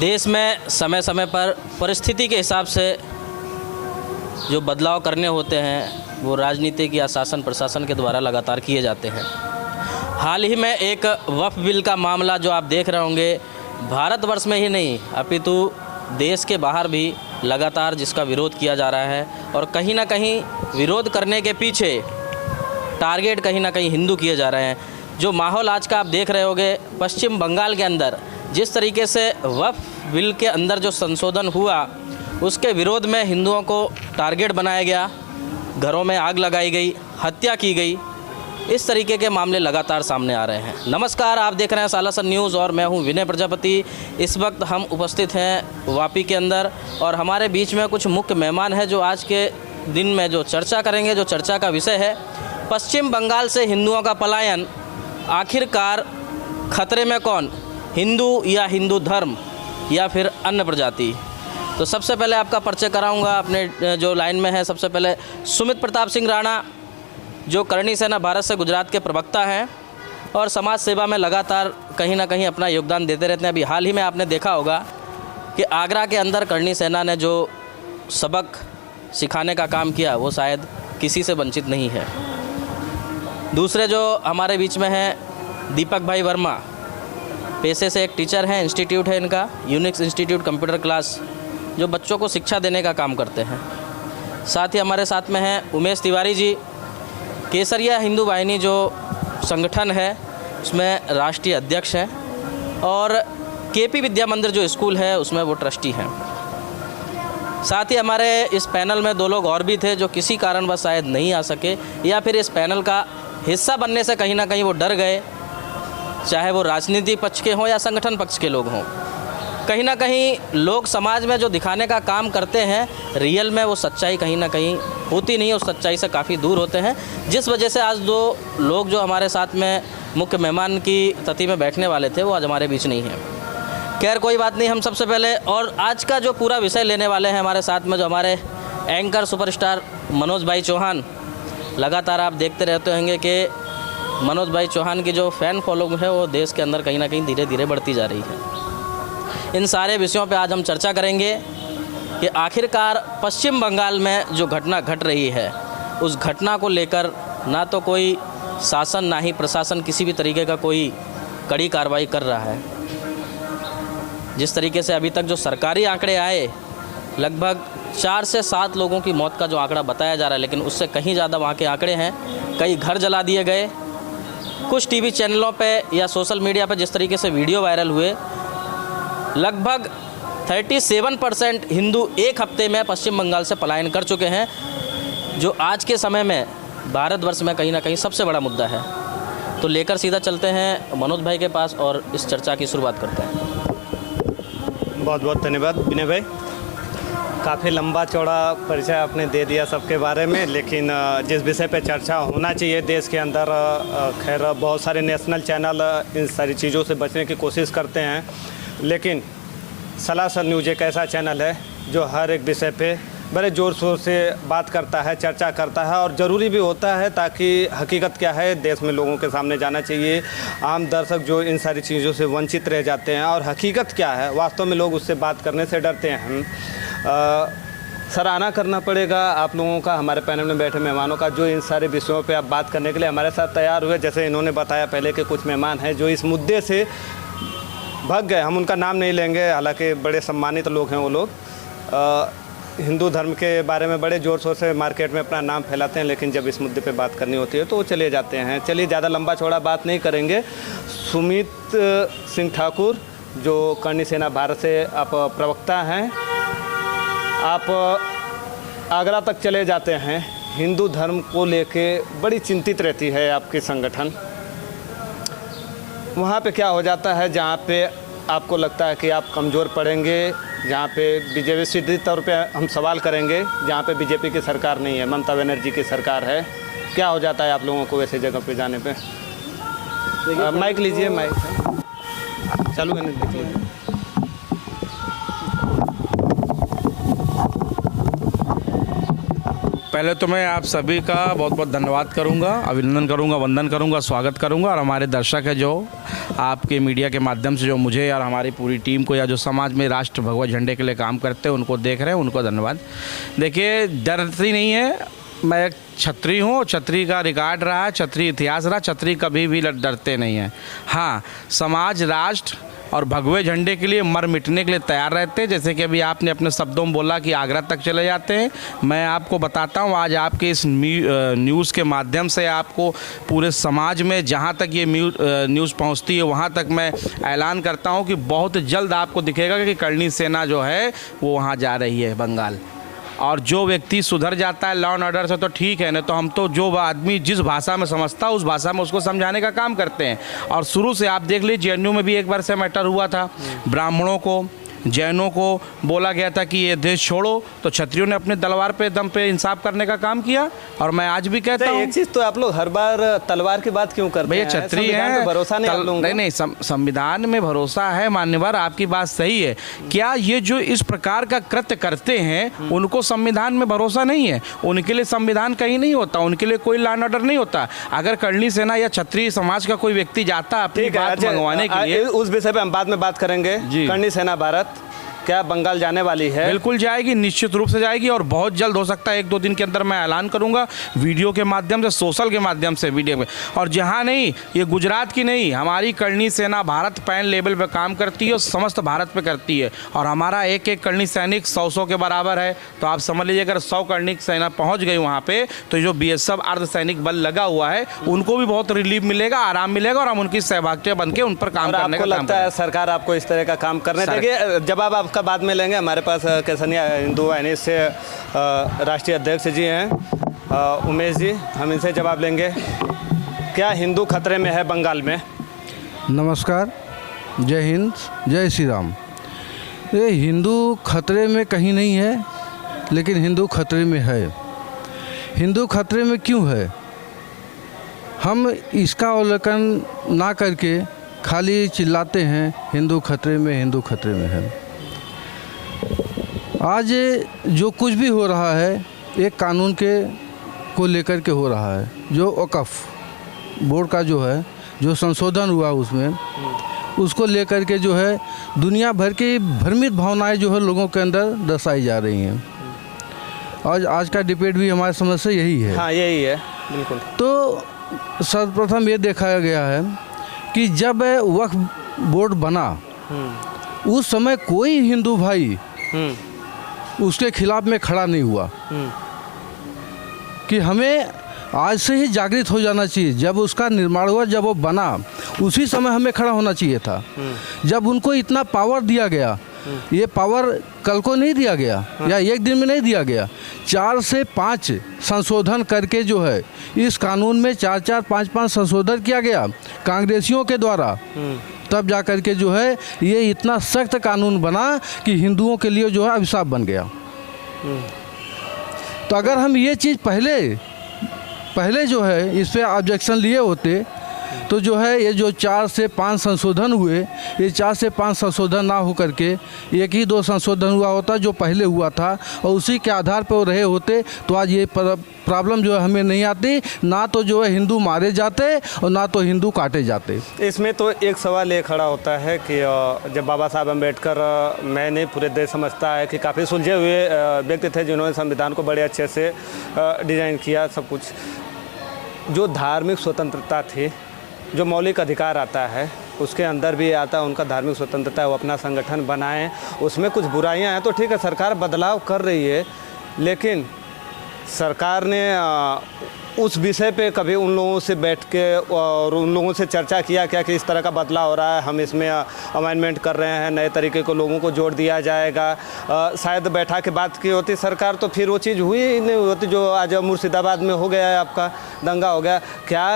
देश में समय समय पर परिस्थिति के हिसाब से जो बदलाव करने होते हैं वो राजनीतिक या शासन प्रशासन के द्वारा लगातार किए जाते हैं। हाल ही में एक वक्फ बिल का मामला जो आप देख रहे होंगे, भारतवर्ष में ही नहीं अपितु देश के बाहर भी लगातार जिसका विरोध किया जा रहा है, और कहीं ना कहीं विरोध करने के पीछे टारगेट कहीं ना कहीं हिंदू किए जा रहे हैं। जो माहौल आज का आप देख रहे होंगे पश्चिम बंगाल के अंदर, जिस तरीके से वक्फ बिल के अंदर जो संशोधन हुआ उसके विरोध में हिंदुओं को टारगेट बनाया गया, घरों में आग लगाई गई, हत्या की गई, इस तरीके के मामले लगातार सामने आ रहे हैं। नमस्कार, आप देख रहे हैं सालासर न्यूज़ और मैं हूं विनय प्रजापति। इस वक्त हम उपस्थित हैं वापी के अंदर और हमारे बीच में कुछ मुख्य मेहमान हैं जो आज के दिन में जो चर्चा करेंगे। जो चर्चा का विषय है पश्चिम बंगाल से हिंदुओं का पलायन, आखिरकार खतरे में कौन, हिंदू या हिंदू धर्म या फिर अन्य प्रजाति। तो सबसे पहले आपका परिचय कराऊंगा, अपने जो लाइन में है सबसे पहले सुमित प्रताप सिंह राणा, जो करणी सेना भारत से गुजरात के प्रवक्ता हैं और समाज सेवा में लगातार कहीं ना कहीं अपना योगदान देते रहते हैं। अभी हाल ही में आपने देखा होगा कि आगरा के अंदर करणी सेना ने जो सबक सिखाने का काम किया वो शायद किसी से वंचित नहीं है। दूसरे जो हमारे बीच में हैं दीपक भाई वर्मा, पेशे से एक टीचर हैं, इंस्टीट्यूट है इनका यूनिक्स इंस्टीट्यूट कंप्यूटर क्लास, जो बच्चों को शिक्षा देने का काम करते हैं। साथ ही हमारे साथ में हैं उमेश तिवारी जी, केसरिया हिंदू वाहिनी जो संगठन है उसमें राष्ट्रीय अध्यक्ष हैं, और केपी विद्या मंदिर जो स्कूल है उसमें वो ट्रस्टी हैं। साथ ही हमारे इस पैनल में दो लोग और भी थे जो किसी कारणवश शायद नहीं आ सके या फिर इस पैनल का हिस्सा बनने से कहीं ना कहीं वो डर गए, चाहे वो राजनीतिक पक्ष के हों या संगठन पक्ष के लोग हों। कहीं ना कहीं लोग समाज में जो दिखाने का काम करते हैं रियल में वो सच्चाई कहीं ना कहीं होती नहीं है, उस सच्चाई से काफ़ी दूर होते हैं, जिस वजह से आज दो लोग जो हमारे साथ में मुख्य मेहमान की तथी में बैठने वाले थे वो आज हमारे बीच नहीं हैं। खैर कोई बात नहीं, हम सबसे पहले और आज का जो पूरा विषय लेने वाले हैं हमारे साथ में जो हमारे एंकर सुपरस्टार मनोज भाई चौहान। लगातार आप देखते रहते होंगे कि मनोज भाई चौहान की जो फ़ैन फॉलोइंग है वो देश के अंदर कहीं ना कहीं धीरे धीरे बढ़ती जा रही है। इन सारे विषयों पे आज हम चर्चा करेंगे कि आखिरकार पश्चिम बंगाल में जो घटना घट रही है उस घटना को लेकर ना तो कोई शासन ना ही प्रशासन किसी भी तरीके का कोई कड़ी कार्रवाई कर रहा है। जिस तरीके से अभी तक जो सरकारी आंकड़े आए, लगभग 4 से 7 लोगों की मौत का जो आंकड़ा बताया जा रहा है, लेकिन उससे कहीं ज़्यादा वहाँ के आंकड़े हैं। कई घर जला दिए गए, कुछ टीवी चैनलों पे या सोशल मीडिया पे जिस तरीके से वीडियो वायरल हुए, लगभग 37% हिंदू एक हफ्ते में पश्चिम बंगाल से पलायन कर चुके हैं, जो आज के समय में भारतवर्ष में कहीं ना कहीं सबसे बड़ा मुद्दा है। तो लेकर सीधा चलते हैं मनोज भाई के पास और इस चर्चा की शुरुआत करते हैं। बहुत बहुत धन्यवाद विनय भाई, काफ़ी लंबा चौड़ा परिचय आपने दे दिया सबके बारे में, लेकिन जिस विषय पे चर्चा होना चाहिए देश के अंदर, खैर बहुत सारे नेशनल चैनल इन सारी चीज़ों से बचने की कोशिश करते हैं, लेकिन सालासर न्यूज़ एक ऐसा चैनल है जो हर एक विषय पे बड़े ज़ोर शोर से बात करता है, चर्चा करता है, और ज़रूरी भी होता है ताकि हकीकत क्या है देश में लोगों के सामने जाना चाहिए। आम दर्शक जो इन सारी चीज़ों से वंचित रह जाते हैं और हकीकत क्या है वास्तव में लोग उससे बात करने से डरते हैं। सराहना करना पड़ेगा आप लोगों का, हमारे पैनल में बैठे मेहमानों का, जो इन सारे विषयों पे आप बात करने के लिए हमारे साथ तैयार हुए। जैसे इन्होंने बताया पहले कि कुछ मेहमान हैं जो इस मुद्दे से भाग गए, हम उनका नाम नहीं लेंगे, हालांकि बड़े सम्मानित लोग हैं वो लोग। हिंदू धर्म के बारे में बड़े ज़ोर शोर से मार्केट में अपना नाम फैलाते हैं, लेकिन जब इस मुद्दे पे बात करनी होती है तो वो चले जाते हैं। चलिए ज़्यादा लंबा चौड़ा बात नहीं करेंगे। सुमित सिंह ठाकुर, जो करणी सेना भारत से आप प्रवक्ता हैं, आप आगरा तक चले जाते हैं, हिंदू धर्म को लेके बड़ी चिंतित रहती है आपकी संगठन। वहाँ पे क्या हो जाता है जहाँ पे आपको लगता है कि आप कमज़ोर पड़ेंगे, जहाँ पे बीजेपी सीधे तौर पे हम सवाल करेंगे, जहाँ पे बीजेपी की सरकार नहीं है, ममता बनर्जी की सरकार है, क्या हो जाता है आप लोगों को वैसे जगह पे जाने पे? माइक लीजिए, माइक चालू करने देखिए। पहले तो मैं आप सभी का बहुत बहुत धन्यवाद करूंगा, अभिनंदन करूंगा, वंदन करूंगा, स्वागत करूंगा। और हमारे दर्शक है जो आपके मीडिया के माध्यम से जो मुझे और हमारी पूरी टीम को या जो समाज में राष्ट्र भगवा झंडे के लिए काम करते हैं उनको देख रहे हैं, उनको धन्यवाद। देखिए, डरती नहीं है, मैं एक छत्री हूँ, छत्री का रिकॉर्ड रहा है, छत्री इतिहास रहा, छत्री कभी भी डरते नहीं हैं। हाँ, समाज, राष्ट्र और भगवे झंडे के लिए मर मिटने के लिए तैयार रहते हैं। जैसे कि अभी आपने अपने शब्दों में बोला कि आगरा तक चले जाते हैं, मैं आपको बताता हूँ आज आपके इस न्यूज़ के माध्यम से आपको पूरे समाज में जहाँ तक ये न्यूज़ पहुँचती है वहाँ तक मैं ऐलान करता हूँ कि बहुत जल्द आपको दिखेगा कि करणी सेना जो है वो वहाँ जा रही है बंगाल। और जो व्यक्ति सुधर जाता है लॉ एंड ऑर्डर से तो ठीक है, नहीं तो हम तो जो आदमी जिस भाषा में समझता है उस भाषा में उसको समझाने का काम करते हैं। और शुरू से आप देख लीजिए, JNU में भी एक बार से मैटर हुआ था, ब्राह्मणों को, जैनों को बोला गया था कि ये देश छोड़ो, तो क्षत्रियों ने अपने तलवार पे दम पे इंसाफ करने का काम किया। और मैं आज भी कहता हूँ, एक चीज तो आप लोग हर बार तलवार की बात क्यों करते हैं? भैया क्षत्रिय हैं, भरोसा नहीं आप लोगों को? नहीं, संविधान में भरोसा है मान्यवर, आपकी बात सही है। क्या ये जो इस प्रकार का कृत्य करते हैं उनको संविधान में भरोसा नहीं है? उनके लिए संविधान कहीं नहीं होता, उनके लिए कोई लॉ एंड ऑर्डर नहीं होता। अगर करणी सेना या क्षत्रिय समाज का कोई व्यक्ति जाता अपनी बात मंगवाने के लिए, उस विषय पे हम बाद में बात करेंगे। करणी सेना भारत क्या बंगाल जाने वाली है? बिल्कुल जाएगी, निश्चित रूप से जाएगी। और बहुत जल्द हो सकता है 1-2 दिन के अंदर मैं ऐलान करूंगा वीडियो के माध्यम से, सोशल के माध्यम से, वीडियो में। और जहां नहीं, ये गुजरात की नहीं, हमारी करणी सेना भारत पैन लेवल पे काम करती है और समस्त भारत पे करती है। और हमारा एक एक करणी सैनिक 100 के बराबर है। तो आप समझ लीजिए अगर 100 करणी सेना पहुँच गई वहाँ पे, तो जो BSF अर्धसैनिक बल लगा हुआ है उनको भी बहुत रिलीफ मिलेगा, आराम मिलेगा और हम उनकी सहभागिता बन के उन पर काम करने का काम लगता है सरकार आपको इस तरह का काम करने देगी? जवाब आपका बाद में लेंगे। हमारे पास केसनिया हिंदू वाहिनी से राष्ट्रीय अध्यक्ष जी हैं उमेश जी, हम इनसे जवाब लेंगे। क्या हिंदू खतरे में है बंगाल में? नमस्कार, जय हिंद, जय श्री राम। ये हिंदू खतरे में कहीं नहीं है, लेकिन हिंदू खतरे में है। हिंदू खतरे में क्यों है? हम इसका अवलोकन ना करके खाली चिल्लाते हैं हिंदू खतरे में, हिंदू खतरे में है। आज जो कुछ भी हो रहा है एक कानून के को लेकर के हो रहा है। जो वक्फ बोर्ड का जो है, जो संशोधन हुआ उसमें, उसको लेकर के जो है दुनिया भर की भ्रमित भावनाएं जो है लोगों के अंदर दर्शाई जा रही हैं। आज का डिबेट भी हमारे समझ से यही है। हाँ, यही है, बिल्कुल। तो सर्वप्रथम ये देखा गया है कि जब वक्फ बोर्ड बना उस समय कोई हिंदू भाई उसके खिलाफ में खड़ा नहीं हुआ कि हमें आज से ही जागृत हो जाना चाहिए। जब उसका निर्माण हुआ, जब वो बना, उसी समय हमें खड़ा होना चाहिए था। जब उनको इतना पावर दिया गया, ये पावर कल को नहीं दिया गया या एक दिन में नहीं दिया गया, 4 से 5 संशोधन करके जो है इस कानून में 4-4, 5-5 संशोधन किया गया कांग्रेसियों के द्वारा। तब जा कर के जो है ये इतना सख्त कानून बना कि हिंदुओं के लिए जो है अभिशाप बन गया। तो अगर हम ये चीज़ पहले जो है इस पे ऑब्जेक्शन लिए होते तो जो है ये जो 4 से 5 संशोधन हुए, ये 4 से 5 संशोधन ना हो करके 1-2 संशोधन हुआ होता जो पहले हुआ था, और उसी के आधार पर वो रहे होते तो आज ये प्रॉब्लम जो है हमें नहीं आती। ना तो जो है हिंदू मारे जाते और ना तो हिंदू काटे जाते। इसमें तो एक सवाल ये खड़ा होता है कि जब बाबा साहब अम्बेडकर, मैं नहीं पूरे देश समझता है कि काफ़ी सुलझे हुए व्यक्ति थे जिन्होंने संविधान को बड़े अच्छे से डिज़ाइन किया, सब कुछ। जो धार्मिक स्वतंत्रता थी, जो मौलिक अधिकार आता है, उसके अंदर भी आता है उनका धार्मिक स्वतंत्रता है, वो अपना संगठन बनाएं। उसमें कुछ बुराइयां हैं तो ठीक है, सरकार बदलाव कर रही है, लेकिन सरकार ने उस विषय पे कभी उन लोगों से बैठ के और उन लोगों से चर्चा किया क्या कि इस तरह का बदलाव हो रहा है, हम इसमें अमेंडमेंट कर रहे हैं, नए तरीके को लोगों को जोड़ दिया जाएगा। शायद बैठा के बात की होती सरकार तो फिर वो चीज़ हुई ही नहीं होती जो आज मुर्शिदाबाद में हो गया है, आपका दंगा हो गया। क्या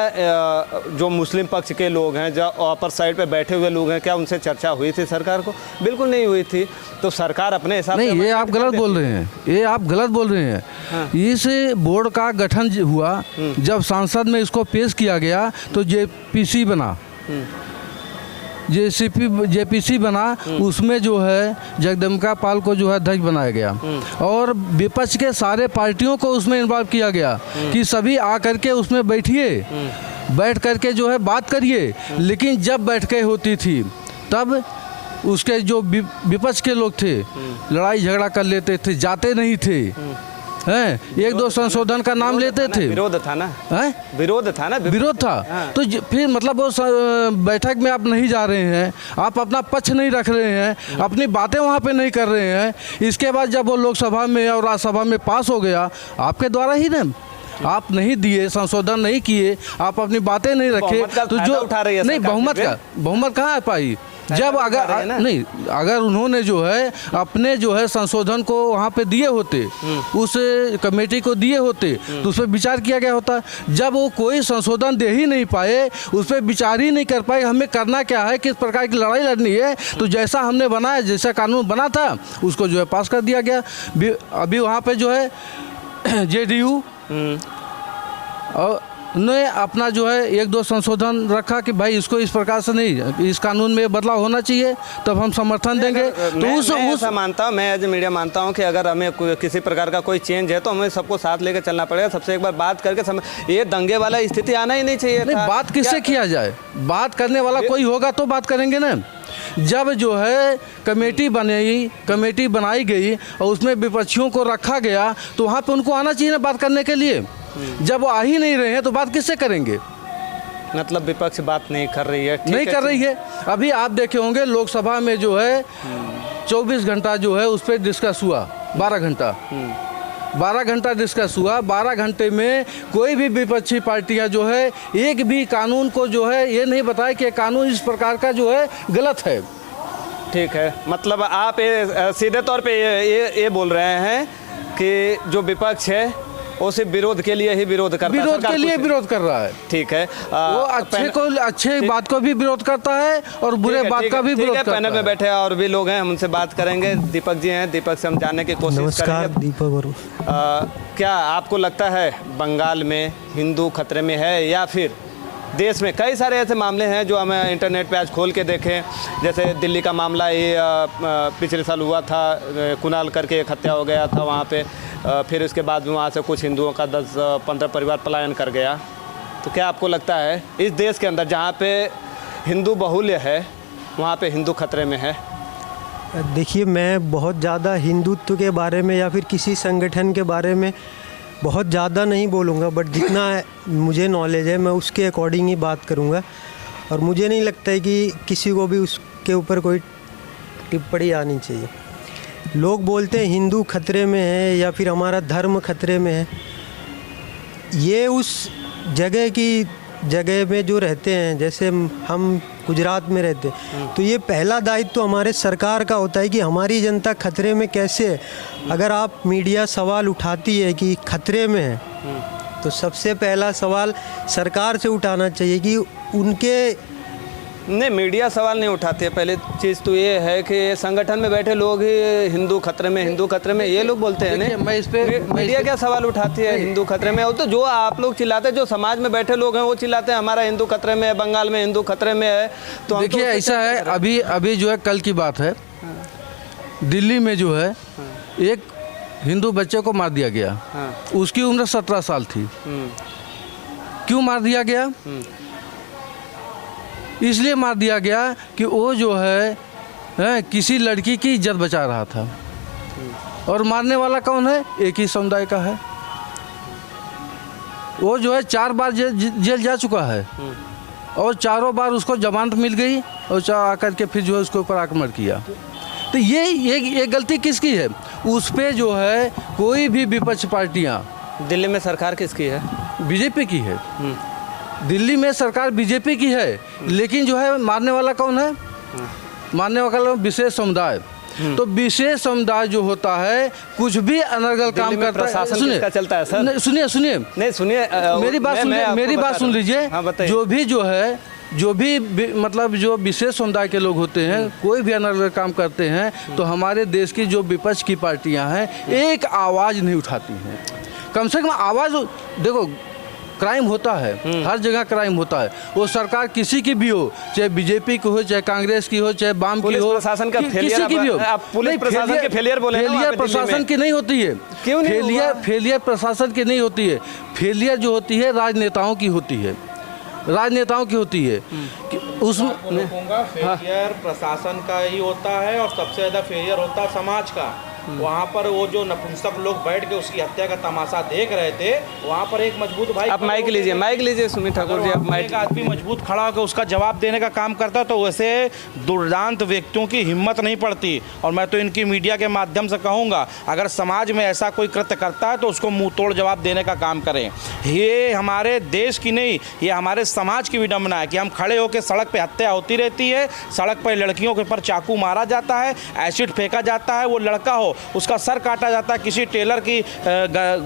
जो मुस्लिम पक्ष के लोग हैं, जो अपर साइड पे बैठे हुए लोग हैं, क्या उनसे चर्चा हुई थी सरकार को? बिल्कुल नहीं हुई थी। तो सरकार अपने हिसाब से, नहीं, ये आप गलत बोल रहे हैं, ये आप गलत बोल रहे हैं। हाँ। इस बोर्ड का गठन हुआ, जब संसद में इसको पेश किया गया तो JPC बना। जेपीसी बना, उसमें जो है जगदम्बिका पाल को जो है अध्यक्ष बनाया गया और विपक्ष के सारे पार्टियों को उसमें इन्वॉल्व किया गया कि सभी आकर के उसमें बैठिए, बैठ करके जो है बात करिए। लेकिन जब बैठकें होती थी तब उसके जो विपक्ष के लोग थे लड़ाई झगड़ा कर लेते थे, जाते नहीं थे, हैं, एक दो संशोधन का नाम लेते थे। विरोध था ना, विरोध था ना, विरोध था। तो फिर मतलब वो बैठक में आप नहीं जा रहे हैं, आप अपना पक्ष नहीं रख रहे हैं, अपनी बातें वहाँ पे नहीं कर रहे हैं। इसके बाद जब वो लोकसभा में और राज्यसभा में पास हो गया आपके द्वारा ही ना, आप नहीं दिए, संशोधन नहीं किए, आप अपनी बातें नहीं रखे, तो जो उठा रही है नहीं बहुमत कहाँ आ पाई। जब अगर उन्होंने जो है अपने जो है संशोधन को वहाँ पे दिए होते, उस कमेटी को दिए होते, तो उस पर विचार किया गया होता। जब वो कोई संशोधन दे ही नहीं पाए, उस पर विचार ही नहीं कर पाए हमें करना क्या है, किस प्रकार की लड़ाई लड़नी है, तो जैसा हमने बनाया, जैसा कानून बना था उसको जो है पास कर दिया गया। अभी वहाँ पे जो है जेडीयू और ने अपना जो है एक दो संशोधन रखा कि भाई इसको इस प्रकार से नहीं, इस कानून में बदलाव होना चाहिए, तब हम समर्थन देंगे। तो मैं ऐसा मानता हूँ, मैं एज मीडिया मानता हूँ कि अगर हमें किसी प्रकार का कोई चेंज है तो हमें सबको साथ लेकर चलना पड़ेगा। सबसे एक बार बात करके ये दंगे वाला स्थिति आना ही नहीं चाहिए था। बात किससे किया जाए, बात करने वाला कोई होगा तो बात करेंगे ना। जब जो है कमेटी बनाई गई और उसमें विपक्षियों को रखा गया तो वहाँ पे उनको आना चाहिए ना बात करने के लिए। जब वो आ ही नहीं रहे हैं तो बात किससे करेंगे। मतलब विपक्ष बात नहीं कर रही है, नहीं कर रही है। अभी आप देखे होंगे लोकसभा में जो है 24 घंटा जो है उस पर डिस्कस हुआ, 12 घंटा डिस्कस हुआ। 12 घंटे में कोई भी विपक्षी पार्टियां जो है एक भी कानून को जो है ये नहीं बताया कि कानून इस प्रकार का जो है गलत है। ठीक है, मतलब आप सीधे तौर पे ये बोल रहे हैं कि जो विपक्ष है वो सिर्फ विरोध के लिए ही विरोध करता है, विरोध के लिए विरोध कर रहा है। ठीक है, वो अच्छे बात को भी विरोध करता है और बुरे बात का भी विरोध करता है। पैनल में बैठे और भी लोग हैं, हम उनसे बात करेंगे। दीपक जी हैं, दीपक से हम जानने की कोशिश नमस्कार, करेंगे। दीपक वरुण। क्या आपको लगता है बंगाल में हिंदू खतरे में है, या फिर देश में कई सारे ऐसे मामले हैं जो हमें इंटरनेट पे आज खोल के देखें, जैसे दिल्ली का मामला ये पिछले साल हुआ था, कुणाल करके एक हत्या हो गया था वहाँ पे, फिर उसके बाद वहाँ से कुछ हिंदुओं का 10-15 परिवार पलायन कर गया। तो क्या आपको लगता है इस देश के अंदर जहाँ पे हिंदू बहुल्य है वहाँ पे हिंदू खतरे में है? देखिए, मैं बहुत ज़्यादा हिंदुत्व के बारे में या फिर किसी संगठन के बारे में बहुत ज़्यादा नहीं बोलूँगा, बट जितना मुझे नॉलेज है मैं उसके अकॉर्डिंग ही बात करूँगा। और मुझे नहीं लगता है कि किसी को भी उसके ऊपर कोई टिप्पणी आनी चाहिए। लोग बोलते हैं हिंदू खतरे में है या फिर हमारा धर्म खतरे में है। ये उस जगह में जो रहते हैं, जैसे हम गुजरात में रहते हैं, तो ये पहला दायित्व तो हमारे सरकार का होता है कि हमारी जनता खतरे में कैसे है। अगर आप मीडिया सवाल उठाती है कि खतरे में है, तो सबसे पहला सवाल सरकार से उठाना चाहिए कि उनके नहीं, मीडिया सवाल नहीं उठाती है। पहले चीज़ तो ये है कि संगठन में बैठे लोग ही हिंदू खतरे में ये लोग बोलते हैं। नहीं, मीडिया क्या सवाल उठाती है हिंदू खतरे में? तो जो आप लोग चिल्लाते हैं, जो समाज में बैठे लोग हैं वो चिल्लाते हैं हमारा हिंदू खतरे में है, बंगाल में हिंदू खतरे में है। तो देखिए ऐसा है, अभी जो है कल की बात है, दिल्ली में जो है एक हिंदू बच्चे को मार दिया गया। उसकी उम्र 17 साल थी। क्यों मार दिया गया? इसलिए मार दिया गया कि वो जो है किसी लड़की की इज्जत बचा रहा था। और मारने वाला कौन है? एक ही समुदाय का है। वो जो है 4 बार जेल जा चुका है और चारों बार उसको जमानत मिल गई और आकर के फिर जो है उसके ऊपर आक्रमण किया। तो ये गलती किसकी है? उस पे जो है कोई भी विपक्ष पार्टियां, दिल्ली में सरकार किसकी है? बीजेपी की है। दिल्ली में सरकार बीजेपी की है, लेकिन जो है मारने वाला कौन है? मारने वाला विशेष समुदाय। तो विशेष समुदाय जो होता है कुछ भी अनर्गल काम करता है। सुनिए, चलता है सर। सुनिए मेरी बात सुन लीजिए। जो भी मतलब जो विशेष समुदाय के लोग होते हैं, कोई भी अनर्गल काम करते हैं, तो हमारे देश की जो विपक्ष की पार्टियां हैं एक आवाज़ नहीं उठाती हैं। कम से कम आवाज़ देखो, क्राइम होता है, हर जगह क्राइम होता है। वो सरकार किसी की भी हो, चाहे बीजेपी की हो, चाहे कांग्रेस की हो, चाहे वाम की पुलिस हो, प्रशासन का फेलियर, किसी की भी हो। आप पुलिस नहीं, प्रशासन के फेलियर बोले ना वहाँ फेलियर पे दिल्ली में। प्रशासन की नहीं होती है। क्यों नहीं हुआ? फेलियर प्रशासन की नहीं होती है। फेलियर जो होती है राजनेताओं की होती है, राजनेताओं की होती है। उसमें कहूँगा फेलियर प्रशासन का ही होता है और सबसे ज़्यादा फेलियर होता है समाज का। वहाँ पर वो जो नपुंसक लोग बैठ के उसकी हत्या का तमाशा देख रहे थे, वहाँ पर एक मजबूत भाई, आप माइक लीजिए सुमित ठाकुर जी, आप माइक। एक आदमी मजबूत खड़ा होकर उसका जवाब देने का काम करता तो वैसे दुर्दांत व्यक्तियों की हिम्मत नहीं पड़ती। और मैं तो इनकी मीडिया के माध्यम से कहूँगा, अगर समाज में ऐसा कोई कृत्य करता है तो उसको मुंह तोड़ जवाब देने का काम करें। ये हमारे देश की नहीं, ये हमारे समाज की विडंबना है कि हम खड़े होकर सड़क पर हत्या होती रहती है, सड़क पर लड़कियों के ऊपर चाकू मारा जाता है, एसिड फेंका जाता है, वो लड़का हो उसका सर काटा जाता है, किसी टेलर की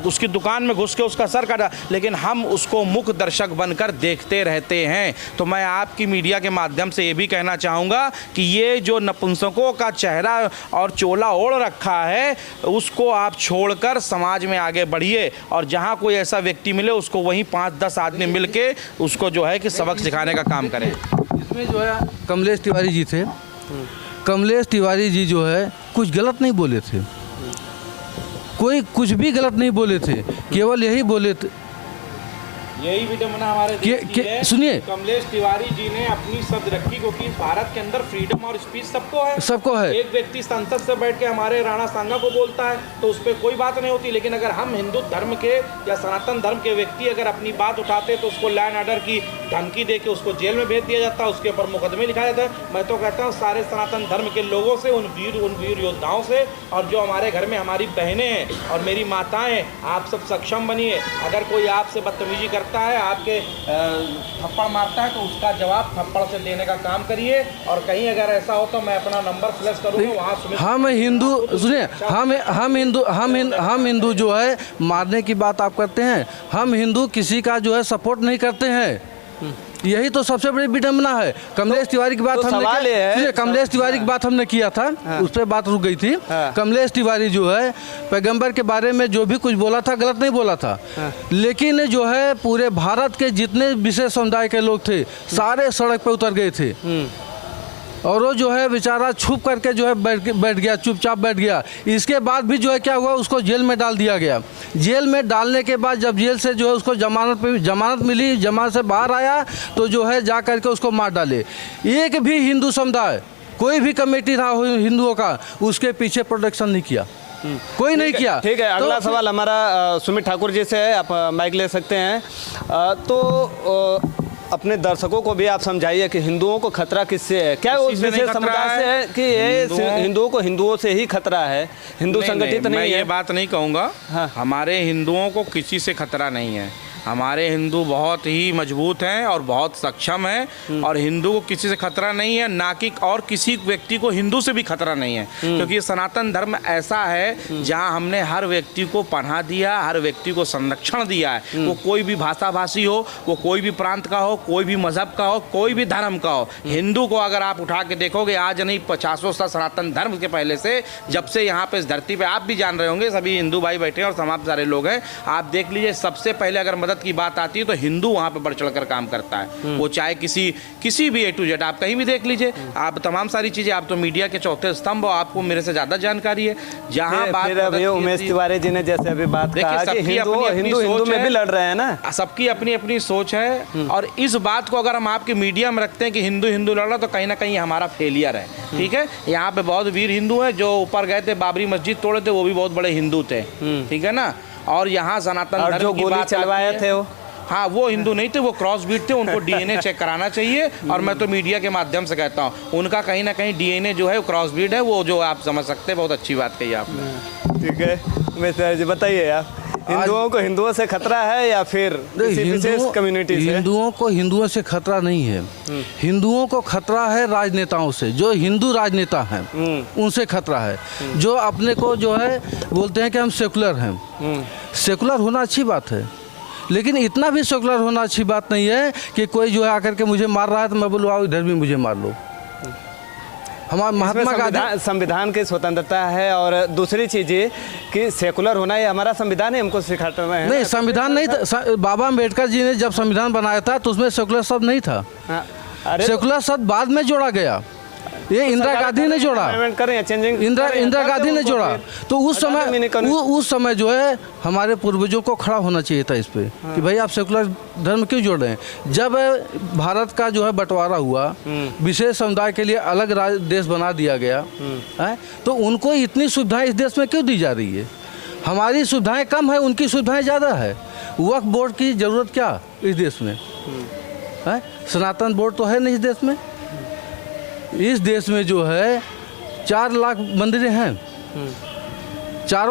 उसकी दुकान में घुस के उसका सर काटा, लेकिन हम उसको मुख्य दर्शक बनकर देखते रहते हैं। तो मैं आपकी मीडिया के माध्यम से ये भी कहना चाहूँगा कि ये जो नपुंसकों का चेहरा और चोला ओढ़ रखा है उसको आप छोड़कर समाज में आगे बढ़िए, और जहाँ कोई ऐसा व्यक्ति मिले उसको वहीं 5-10 आदमी मिल के उसको जो है कि सबक सिखाने का काम करें। इसमें जो है कमलेश तिवारी जी थे। कमलेश तिवारी जी जो है कुछ गलत नहीं बोले थे, कोई कुछ भी गलत नहीं बोले थे, केवल यही बोले थे। यही विडंबना हमारे देश की है। सुनिए, कमलेश तिवारी जी ने अपनी शब्द रखी, क्योंकि भारत के अंदर फ्रीडम और स्पीच सबको है। एक व्यक्ति संसद से बैठ के हमारे राणा सांगा को बोलता है तो उस पर कोई बात नहीं होती, लेकिन अगर हम हिंदू धर्म के या सनातन धर्म के व्यक्ति अगर अपनी बात उठाते तो उसको लैंड ऑर्डर की धमकी दे के उसको जेल में भेज दिया जाता है, उसके ऊपर मुकदमे लिखाया जाता है। मैं तो कहता हूँ सारे सनातन धर्म के लोगों से, उन वीर योद्धाओं से, और जो हमारे घर में हमारी बहनें हैं और मेरी माताएं, आप सब सक्षम बनिए। अगर कोई आपसे बदतमीजी करता है, आपके थप्पड़ मारता है, तो उसका जवाब थप्पड़ से देने का काम करिए। और कहीं अगर ऐसा हो तो मैं अपना नंबर फ्लैश करूँगा, वहाँ हम हिंदू, सुनिए, हम हिंदू जो है मारने की बात आप करते हैं, हम हिंदू किसी का जो है सपोर्ट नहीं करते हैं। यही तो सबसे बड़ी विडंबना है। कमलेश तिवारी की बात कमलेश तिवारी की बात हमने किया था, उस पर बात रुक गई थी। कमलेश तिवारी जो है पैगंबर के बारे में जो भी कुछ बोला था गलत नहीं बोला था, लेकिन जो है पूरे भारत के जितने विशेष समुदाय के लोग थे सारे सड़क पर उतर गए थे, और वो जो है बेचारा छुप करके जो है बैठ गया, चुपचाप बैठ गया। इसके बाद भी जो है क्या हुआ, उसको जेल में डाल दिया गया। जेल में डालने के बाद जब जेल से जो है उसको जमानत मिली, जमानत से बाहर आया तो जो है जा करके उसको मार डाले। एक भी हिंदू समुदाय, कोई भी कमेटी रहा हो हिंदुओं का, उसके पीछे प्रोटेक्शन नहीं किया, कोई नहीं किया। ठीक है, अगला सवाल हमारा सुमित ठाकुर जी से है, आप माइक ले सकते हैं। तो अपने दर्शकों को भी आप समझाइए कि हिंदुओं को खतरा किससे है, क्या उस विशेष समुदाय से है कि ये हिंदुओं को हिंदुओं से ही खतरा है, हिंदू संगठित नहीं है? मैं ये बात नहीं कहूँगा। हाँ। हमारे हिंदुओं को किसी से खतरा नहीं है। हमारे हिंदू बहुत ही मजबूत हैं और बहुत सक्षम हैं, और हिंदू को किसी से खतरा नहीं है, ना कि और किसी व्यक्ति को हिंदू से भी खतरा नहीं है। क्योंकि सनातन धर्म ऐसा है जहां हमने हर व्यक्ति को पनाह दिया, हर व्यक्ति को संरक्षण दिया है। वो कोई भी भाषा भाषी हो, वो कोई भी प्रांत का हो, कोई भी मजहब का हो, कोई भी धर्म का हो। हिंदू को अगर आप उठा के देखोगे, आज नहीं 50 साल सनातन धर्म के पहले से, जब से यहाँ पे इस धरती पे, आप भी जान रहे होंगे, सभी हिंदू भाई बैठे हैं और तमाम सारे लोग हैं, आप देख लीजिए, सबसे पहले अगर मदद की बात आती है तो हिंदू वहां पे बढ़ चढ़कर काम करता है। वो चाहे किसी भी A to Z, आप कहीं भी देख लीजिए, आप तमाम सारी चीजें, आप तो मीडिया के चौथे स्तंभ हो, आपको मेरे से ज्यादा जानकारी है। जहां बात उमेश तिवारी जी ने जैसे अभी बात कहा कि हिंदू में भी लड़ रहे हैं ना, सबकी अपनी अपनी सोच है। और इस बात को अगर हम आपके मीडिया में रखते हैं कि हिंदू हिंदू लड़ रहा, तो कहीं ना कहीं हमारा फेलियर है। ठीक है, यहाँ पे बहुत वीर हिंदू हैं जो ऊपर गए थे, बाबरी मस्जिद तोड़े थे, वो भी बहुत बड़े हिंदू थे। ठीक है ना, और यहाँ सनातन धर्म जो गोली चलवाए थे वो, हाँ, वो हिंदू नहीं थे, वो क्रॉस बीट थे, उनको DNA चेक कराना चाहिए। और मैं तो मीडिया के माध्यम से कहता हूँ, उनका कहीं ना कहीं DNA जो है वो क्रॉस बीट है, वो जो आप समझ सकते हैं। बहुत अच्छी बात कही आपने। ठीक है, उमेश जी बताइए आप, हिंदुओं को हिंदुओं से खतरा है या फिर किसी विशेष कम्युनिटी से? हिंदुओं को हिंदुओं से खतरा नहीं है, हिंदुओं को खतरा है राजनेताओं से। जो हिंदू राजनेता हैं उनसे खतरा है, जो अपने को जो है बोलते हैं कि हम सेकुलर हैं। सेकुलर होना अच्छी बात है, लेकिन इतना भी सेकुलर होना अच्छी बात नहीं है कि कोई जो है आकर के मुझे मार रहा है तो मैं बोलूँ आओ इधर भी मुझे मार लो। हमारा महात्मा गांधी संविधान की स्वतंत्रता है और दूसरी चीज़ ये कि सेकुलर होना ये हमारा संविधान है, हमको सिखाता है। नहीं, संविधान नहीं था। बाबा अम्बेडकर जी ने जब संविधान बनाया था तो उसमें सेकुलर शब्द नहीं था। अरे सेकुलर शब्द बाद में जोड़ा गया, ये इंदिरा गांधी ने जोड़ा, इंदिरा गांधी ने जोड़ा। तो उस समय जो है हमारे पूर्वजों को खड़ा होना चाहिए था इस पे कि भाई आप सेकुलर धर्म क्यों जोड़ रहे हैं। जब भारत का जो है बंटवारा हुआ, विशेष समुदाय के लिए अलग देश बना दिया गया है, तो उनको इतनी सुविधाएं इस देश में क्यों दी जा रही है। हमारी सुविधाएं कम है, उनकी सुविधाएं ज़्यादा है। वक्फ बोर्ड की ज़रूरत क्या इस देश में है। सनातन बोर्ड तो है नहीं इस देश में। इस देश में जो है 4 लाख मंदिरें हैं, 4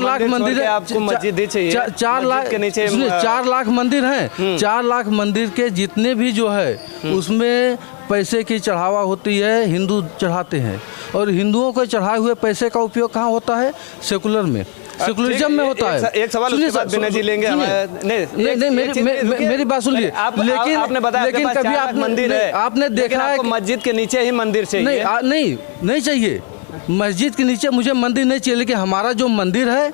लाख मंदिर आपको मस्जिद चाहिए, 4 लाख के नीचे 4 लाख मंदिर हैं। 4 लाख मंदिर के जितने भी जो है उसमें पैसे की चढ़ावा होती है, हिंदू चढ़ाते हैं। और हिंदुओं को चढ़ाए हुए पैसे का उपयोग कहाँ होता है, सेकुलरिज्म में, सेकुलरिज्म में होता है। एक सवाल उसके बाद विनय जी लेंगे। नहीं, मेरी बात सुनिए। लेकिन आपने बताया लेकिन कभी आप मंदिर है, आपने देखा है मस्जिद के नीचे ही मंदिर चाहिए? नहीं चाहिए, मस्जिद के नीचे मुझे मंदिर नहीं चाहिए, लेकिन हमारा जो मंदिर है,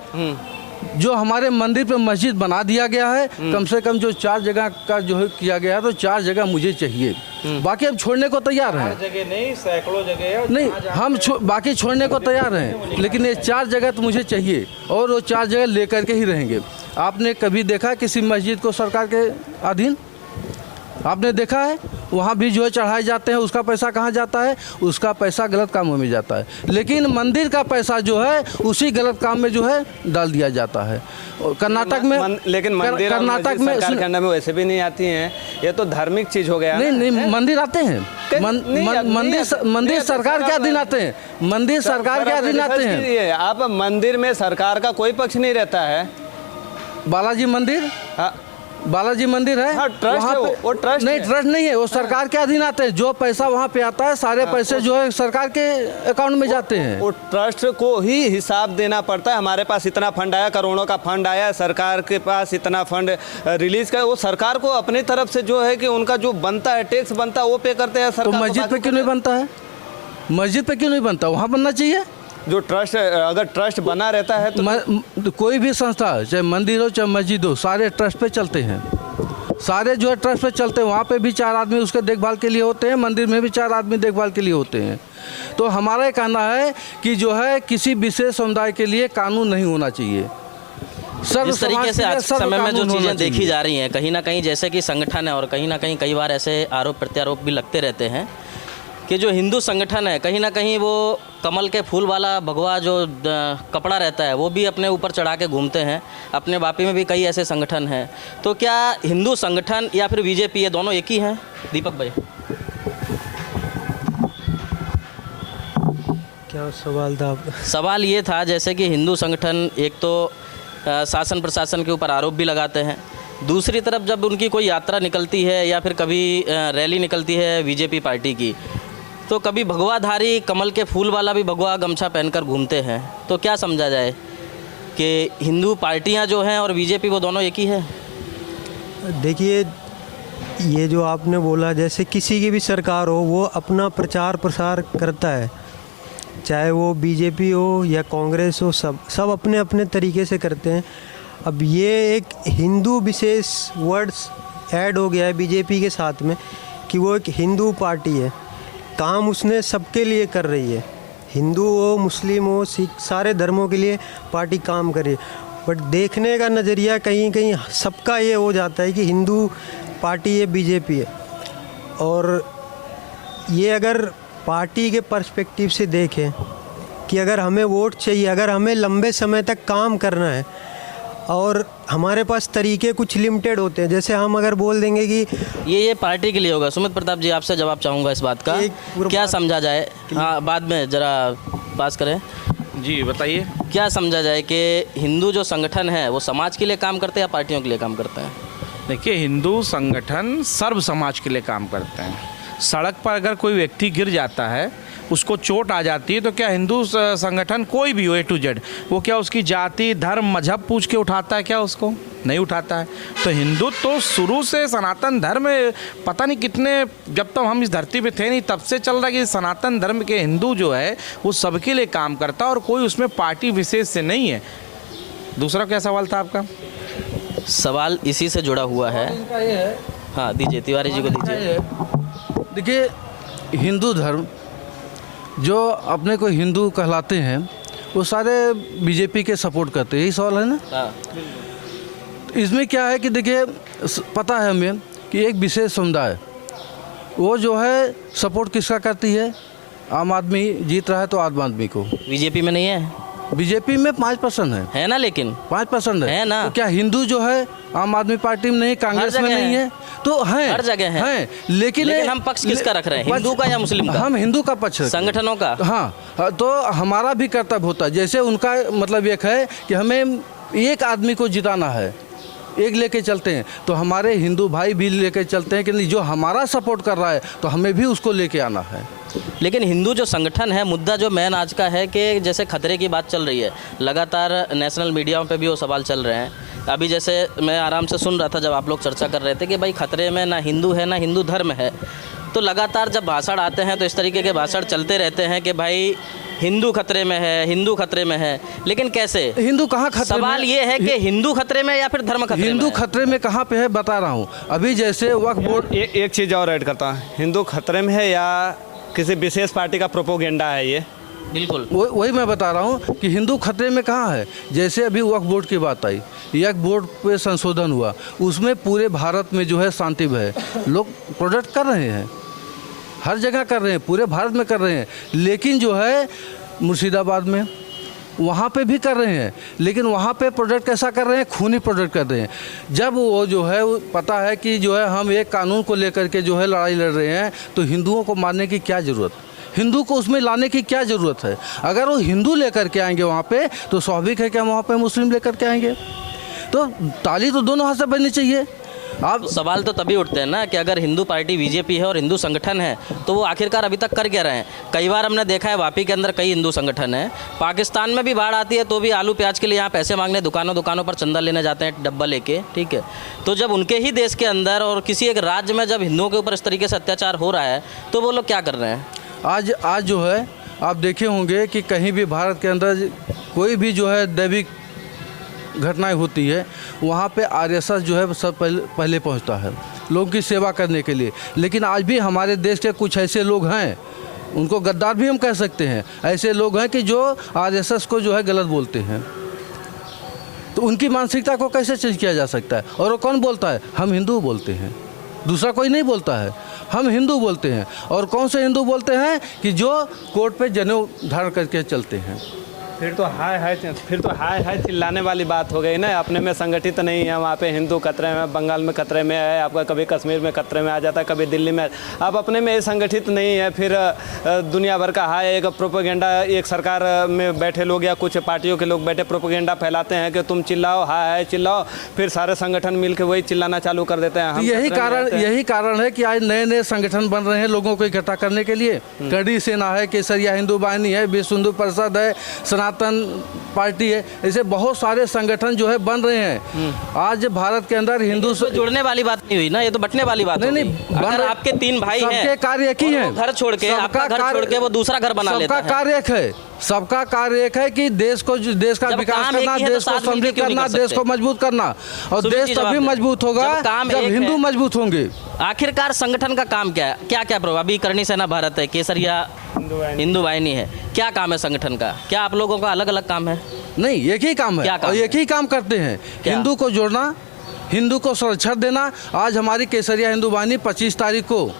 जो हमारे मंदिर पे मस्जिद बना दिया गया है, कम से कम जो 4 जगह का जो है किया गया है, तो 4 जगह मुझे चाहिए। बाकी हम छोड़ने को तैयार हैं, जगह नहीं, सैकड़ों जगह नहीं, हम बाकी छोड़ने को तैयार हैं, लेकिन ये 4 जगह तो मुझे चाहिए और वो 4 जगह लेकर के ही रहेंगे। आपने कभी देखा किसी मस्जिद को सरकार के अधीन? आपने देखा है? वहाँ भी जो है चढ़ाए जाते हैं, उसका पैसा कहाँ जाता है? उसका पैसा गलत कामों में जाता है। लेकिन मंदिर का पैसा जो है उसी गलत काम में जो है डाल दिया जाता है। कर्नाटक में लेकिन मंदिर कर्नाटक में सरकार के अंडर में वैसे भी नहीं आती हैं, ये तो धार्मिक चीज हो गया। नहीं, मंदिर आते हैं, मंदिर सरकार के अधीन आते हैं, मंदिर सरकार के अधीन आते हैं। आप मंदिर में सरकार का कोई पक्ष नहीं रहता है। बालाजी मंदिर, बालाजी मंदिर है, हाँ, ट्रस्ट है वो ट्रस्ट नहीं, ट्रस्ट नहीं है, वो सरकार के अधीन आते हैं। जो पैसा वहाँ पे आता है, सारे पैसे जो है सरकार के अकाउंट में जाते हैं। वो ट्रस्ट को ही हिसाब देना पड़ता है। हमारे पास इतना फंड आया, करोड़ों का फंड आया, सरकार के पास इतना फंड रिलीज कर, वो सरकार को अपनी तरफ से जो है कि उनका जो बनता है, टैक्स बनता है, वो पे करते हैं। तो मस्जिद पे क्यों नहीं बनता है? मस्जिद पे क्यों नहीं बनता? वहाँ बनना चाहिए। जो ट्रस्ट, अगर ट्रस्ट बना रहता है तो कोई भी संस्था, चाहे मंदिर हो चाहे मस्जिद हो, सारे ट्रस्ट पे चलते हैं, सारे जो है ट्रस्ट पे चलते हैं। वहाँ पे भी 4 आदमी उसके देखभाल के लिए होते हैं, मंदिर में भी 4 आदमी देखभाल के लिए होते हैं। तो हमारा ये कहना है कि जो है किसी विशेष समुदाय के लिए कानून नहीं होना चाहिए। जिस तरीके से आज के समय में जो चीज़ें देखी जा रही हैं, कहीं ना कहीं जैसे कि संगठन है और कहीं ना कहीं कई बार ऐसे आरोप प्रत्यारोप भी लगते रहते हैं कि जो हिंदू संगठन है, कहीं ना कहीं वो कमल के फूल वाला भगवा जो कपड़ा रहता है वो भी अपने ऊपर चढ़ा के घूमते हैं। अपने वापी में भी कई ऐसे संगठन हैं। तो क्या हिंदू संगठन या फिर बीजेपी ये दोनों एक ही हैं? दीपक भाई, क्या सवाल था? सवाल ये था जैसे कि हिंदू संगठन एक तो शासन प्रशासन के ऊपर आरोप भी लगाते हैं, दूसरी तरफ जब उनकी कोई यात्रा निकलती है या फिर कभी रैली निकलती है बीजेपी पार्टी की, तो कभी भगवाधारी कमल के फूल वाला भी भगवा गमछा पहनकर घूमते हैं। तो क्या समझा जाए कि हिंदू पार्टियां जो हैं और बीजेपी वो दोनों एक ही है? देखिए, ये जो आपने बोला, जैसे किसी की भी सरकार हो वो अपना प्रचार प्रसार करता है, चाहे वो बीजेपी हो या कांग्रेस हो, सब अपने अपने तरीके से करते हैं। अब ये एक हिंदू विशेष वर्ड्स ऐड हो गया है बीजेपी के साथ में कि वो एक हिंदू पार्टी है। काम उसने सबके लिए कर रही है, हिंदू हो, मुस्लिम हो, सिख, सारे धर्मों के लिए पार्टी काम कर रही है। बट देखने का नज़रिया कहीं कहीं सबका ये हो जाता है कि हिंदू पार्टी है, बीजेपी है। और ये अगर पार्टी के पर्सपेक्टिव से देखें कि अगर हमें वोट चाहिए, अगर हमें लंबे समय तक काम करना है और हमारे पास तरीके कुछ लिमिटेड होते हैं, जैसे हम अगर बोल देंगे कि ये पार्टी के लिए होगा। सुमित प्रताप जी, आपसे जवाब चाहूँगा इस बात का, क्या समझा जाए? हाँ, बाद में ज़रा पास करें जी, बताइए। क्या समझा जाए कि हिंदू जो संगठन है वो समाज के लिए काम करते हैं या पार्टियों के लिए काम करते हैं? देखिए, हिंदू संगठन सर्व समाज के लिए काम करते हैं। सड़क पर अगर कोई व्यक्ति गिर जाता है, उसको चोट आ जाती है, तो क्या हिंदू संगठन कोई भी हो A to Z, वो क्या उसकी जाति, धर्म, मजहब पूछ के उठाता है क्या? उसको नहीं उठाता है। तो हिंदुत्व तो शुरू से सनातन धर्म, पता नहीं कितने, जब तक हम इस धरती पे थे नहीं तब से चल रहा है कि सनातन धर्म के हिंदू जो है वो सबके लिए काम करता है और कोई उसमें पार्टी विशेष से नहीं है। दूसरा क्या सवाल था आपका? सवाल इसी से जुड़ा हुआ है। इनका ये है, हाँ दीजिए, तिवारी जी को दीजिए। देखिए, हिंदू धर्म जो अपने को हिंदू कहलाते हैं वो सारे बीजेपी के सपोर्ट करते हैं, यही सवाल है ना? हाँ, इसमें क्या है कि देखिए, पता है हमें कि एक विशेष समुदाय वो जो है सपोर्ट किसका करती है? आम आदमी जीत रहा है तो आम आदमी को। बीजेपी में नहीं है? बीजेपी में 5% है ना, लेकिन 5% है ना। तो क्या हिंदू जो है आम आदमी पार्टी में नहीं, कांग्रेस में जगह नहीं है। है? तो है, हर जगह है। लेकिन हम पक्ष किसका रख रहे हैं, हिंदू का या मुस्लिम का? हम हिंदू का पक्ष रख रहे हैं। संगठनों का? हाँ, तो हमारा भी कर्तव्य होता है। जैसे उनका मतलब एक है कि हमें एक आदमी को जिताना है, एक लेके चलते हैं, तो हमारे हिंदू भाई भी लेके चलते हैं कि नहीं, जो हमारा सपोर्ट कर रहा है तो हमें भी उसको लेके आना है। लेकिन हिंदू जो संगठन है, मुद्दा जो मेन आज का है कि जैसे खतरे की बात चल रही है, लगातार नेशनल मीडियाओं पे भी वो सवाल चल रहे हैं। अभी जैसे मैं आराम से सुन रहा था जब आप लोग चर्चा कर रहे थे कि भाई खतरे में ना हिंदू है ना हिंदू धर्म है, तो लगातार जब भाषण आते हैं तो इस तरीके के भाषण चलते रहते हैं कि भाई हिंदू खतरे में है, हिंदू खतरे में है। लेकिन कैसे? हिंदू कहाँ खतरे में? सवाल ये है कि हिंदू खतरे में या फिर धर्म खतरे में? हिंदू खतरे में कहाँ पे है बता रहा हूँ। अभी जैसे वक्फ बोर्ड, एक चीज़ और ऐड करता हूँ, हिंदू खतरे में है या किसी विशेष पार्टी का प्रोपोगेंडा है ये? बिल्कुल वही मैं बता रहा हूँ कि हिंदू खतरे में कहाँ है। जैसे अभी वक्फ बोर्ड की बात आई, वक्फ बोर्ड पे संशोधन हुआ, उसमें पूरे भारत में जो है शांति है, लोग प्रोटेस्ट कर रहे हैं, हर जगह कर रहे हैं, पूरे भारत में कर रहे हैं। लेकिन जो है मुर्शिदाबाद में वहाँ पे भी कर रहे हैं, लेकिन वहाँ पे प्रोजेक्ट कैसा कर रहे हैं? खूनी प्रोजेक्ट कर रहे हैं। जब वो जो है पता है कि जो है हम एक कानून को लेकर के जो है लड़ाई लड़ रहे हैं, तो हिंदुओं को मारने की क्या ज़रूरत, हिंदू को उसमें लाने की क्या ज़रूरत है? अगर वो हिंदू लेकर के आएंगे वहाँ पे तो स्वाभाविक है कि हम वहाँ पे मुस्लिम लेकर के आएंगे। तो ताली तो दोनों हाथ से बजनी चाहिए। आप सवाल तो तभी उठते हैं ना कि अगर हिंदू पार्टी बीजेपी है और हिंदू संगठन है तो वो आखिरकार अभी तक कर क्या रहे हैं? कई बार हमने देखा है वापी के अंदर कई हिंदू संगठन हैं, पाकिस्तान में भी बाढ़ आती है तो भी आलू प्याज के लिए यहाँ पैसे मांगने दुकानों पर चंदा लेने जाते हैं डब्बा लेके, ठीक है। तो जब उनके ही देश के अंदर और किसी एक राज्य में जब हिंदुओं के ऊपर इस तरीके से अत्याचार हो रहा है तो वो लोग क्या कर रहे हैं? आज जो है आप देखे होंगे कि कहीं भी भारत के अंदर कोई भी जो है दैविक घटनाएं होती है, वहाँ पे आरएसएस जो है सब पहले पहुँचता है लोगों की सेवा करने के लिए। लेकिन आज भी हमारे देश के कुछ ऐसे लोग हैं, उनको गद्दार भी हम कह सकते हैं, ऐसे लोग हैं कि जो आरएसएस को जो है गलत बोलते हैं। तो उनकी मानसिकता को कैसे चेंज किया जा सकता है? और वो कौन बोलता है? हम हिंदू बोलते हैं, दूसरा कोई नहीं बोलता है, हम हिंदू बोलते हैं। और कौन से हिंदू बोलते हैं? कि जो कोर्ट पे जनेऊ धारण करके चलते हैं। फिर तो हाय चिल्लाने वाली बात हो गई ना। अपने में संगठित नहीं है, वहाँ पे हिंदू खतरे में, बंगाल में खतरे में है, आपका कभी कश्मीर में खतरे में आ जाता है, कभी दिल्ली में। आप अपने में संगठित नहीं है, फिर दुनिया भर का हाय एक प्रोपेगेंडा, एक सरकार में बैठे लोग या कुछ पार्टियों के लोग बैठे प्रोपेगेंडा फैलाते हैं कि तुम चिल्लाओ, हाय चिल्लाओ, फिर सारे संगठन मिलकर वही चिल्लाना चालू कर देते हैं। यही कारण है कि आज नए नए संगठन बन रहे हैं लोगों को इकट्ठा करने के लिए। कड़ी सेना है, केसरिया हिंदू बाहिनी है, विश्व हिंदू परिषद है, सनातन पार्टी है, ऐसे बहुत सारे संगठन जो है बन रहे हैं। आज भारत के अंदर हिंदू से जुड़ने वाली बात नहीं हुई ना, ये तो बटने वाली बात हो गई। अगर आपके 3 भाई हैं, सबके कार्य एक ही है, घर छोड़ के आपका घर छोड़ के वो दूसरा घर बना लेता है। सबका कार्य एक है, सबका कार्य एक है कि देश का विकास करना, देश को समृद्ध करना, देश को मजबूत करना। और देश तभी मजबूत होगा जब हिंदू मजबूत होंगे। आखिरकार संगठन का काम क्या है? क्या क्या प्रभाव? अभी करणी सेना भारत है, केसरिया हिंदू वाहिनी है, क्या काम है संगठन का? क्या आप लोगों का अलग अलग काम है? नहीं, एक ही काम है और एक ही काम करते हैं, हिंदू को जोड़ना, हिंदू को संरक्षण देना। आज हमारी केसरिया हिंदू वाहिनी 25 तारीख को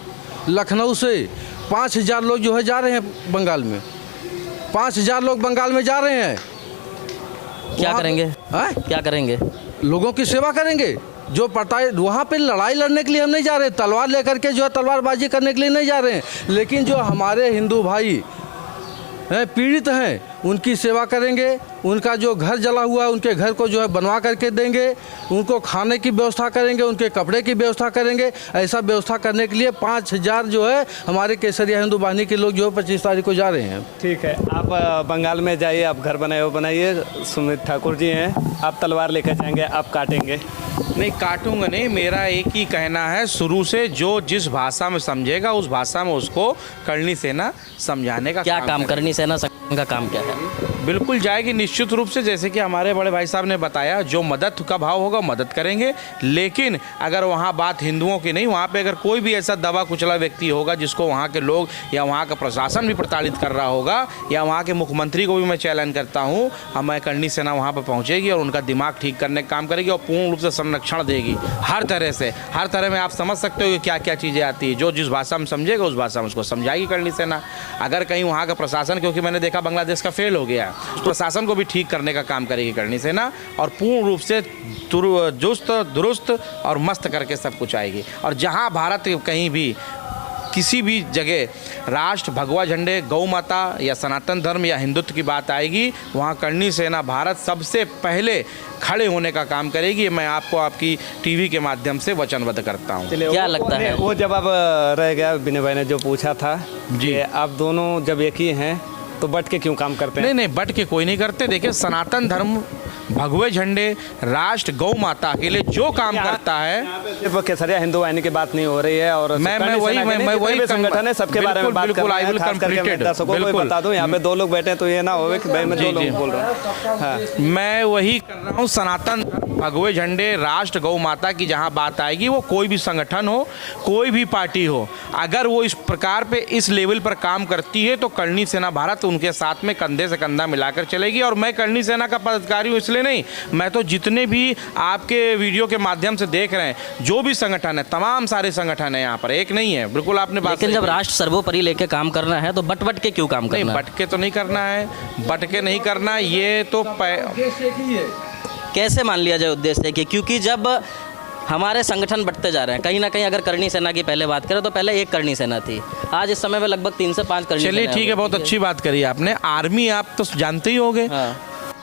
लखनऊ से 5000 लोग जो है जा रहे हैं बंगाल में, 5000 लोग बंगाल में जा रहे हैं। क्या करेंगे? क्या करेंगे? लोगों की सेवा करेंगे। जो पता है वहाँ पे लड़ाई लड़ने के लिए हम नहीं जा रहे, तलवार लेकर के जो है तलवारबाजी करने के लिए नहीं जा रहे हैं, लेकिन जो हमारे हिंदू भाई हैं पीड़ित हैं उनकी सेवा करेंगे, उनका जो घर जला हुआ है उनके घर को जो है बनवा करके देंगे, उनको खाने की व्यवस्था करेंगे, उनके कपड़े की व्यवस्था करेंगे। ऐसा व्यवस्था करने के लिए 5000 जो है हमारे केसरिया हिंदू वाहिनी के लोग जो है 25 तारीख को जा रहे हैं। ठीक है, आप बंगाल में जाइए, आप घर बनाए हो बनाइए। सुमित ठाकुर जी हैं, आप तलवार लेकर जाएंगे, आप काटेंगे? नहीं, काटूंगा नहीं। मेरा एक ही कहना है, शुरू से जो जिस भाषा में समझेगा उस भाषा में उसको करनी सेना समझाने का क्या काम करेगी। करनी सेना संगठन का काम क्या है? बिल्कुल जाएगी निश्चित रूप से। जैसे कि हमारे बड़े भाई साहब ने बताया, जो मदद का भाव होगा मदद करेंगे, लेकिन अगर वहाँ बात हिंदुओं की नहीं, वहाँ पे अगर कोई भी ऐसा दबा कुचला व्यक्ति होगा जिसको वहाँ के लोग या वहाँ का प्रशासन भी प्रताड़ित कर रहा होगा, या वहाँ के मुख्यमंत्री को भी मैं चैलेंज करता हूँ, हमारी करनी सेना वहाँ पर पहुँचेगी और उनका दिमाग ठीक करने का काम करेगी और पूर्ण रूप से संरक्षण देगी हर तरह से। हर तरह में आप समझ सकते हो कि क्या क्या चीज़ें आती है। जो जिस भाषा में समझेगा उस भाषा में उसको समझाएगी करनी सेना। अगर कहीं वहाँ का प्रशासन, क्योंकि मैंने देखा बांग्लादेश का फेल हो गया, प्रशासन को भी ठीक करने का काम करेगी करनी सेना और पूर्ण रूप से चुस्त दुरुस्त और मस्त करके सब कुछ आएगी। और जहां भारत कहीं भी किसी भी जगह राष्ट्र, भगवा झंडे, गौ माता या सनातन धर्म या हिंदुत्व की बात आएगी, वहाँ करनी सेना भारत सबसे पहले खड़े होने का काम करेगी। मैं आपको आपकी टीवी के माध्यम से वचनबद्ध करता हूँ। क्या लगता है? वो जवाब रह गया विनय भाई ने जो पूछा था जी। कि आप दोनों जब एक ही हैं तो बट के क्यों काम करते हैं? नहीं, बट के कोई नहीं करते। देखिए, सनातन धर्म, भगवे झंडे, राष्ट्र, गौ माता के लिए जो काम करता है, सिर्फ केसरिया हिंदू वाहिनी की बात नहीं हो रही है और मैं वही संगठन है, सबके बारे में बात कर रहे हैं। खास करके मैं दर्शकों को बता दूं, यहाँ पे 2 लोग बैठे हैं तो ये ना हो कि भाई मैं 2 लोग बोल रहा हूँ। हाँ, मैं वही कर रहा हूँ। सनातन भगवे झंडे, राष्ट्र, गौ माता की जहाँ बात आएगी, वो कोई भी संगठन हो, कोई भी पार्टी हो, अगर वो इस प्रकार पे इस लेवल पर काम करती है तो करनी सेना भारत उनके साथ में कंधे से कंधा मिलाकर चलेगी। और मैं करनी सेना का पदाधिकारी हूँ इसलिए नहीं, मैं तो जितने भी आपके वीडियो के माध्यम से देख रहे हैं, जो भी संगठन है, तमाम सारे संगठन है यहाँ पर, एक नहीं है। बिल्कुल आपने बात। लेकिन जब राष्ट्र सर्वोपरि लेके काम करना है तो बट के क्यों काम करना है? बटके तो नहीं करना है, बटके नहीं करना, ये तो कैसे मान लिया जाए उद्देश्य कि, क्योंकि जब हमारे संगठन बढ़ते जा रहे हैं, कहीं ना कहीं अगर करनी सेना की पहले बात करें तो पहले एक करनी सेना थी, आज इस समय में लगभग 3 से 5 करनी। चलिए ठीक है, बहुत अच्छी बात करी आपने। आर्मी आप तो जानते ही होंगे। हाँ।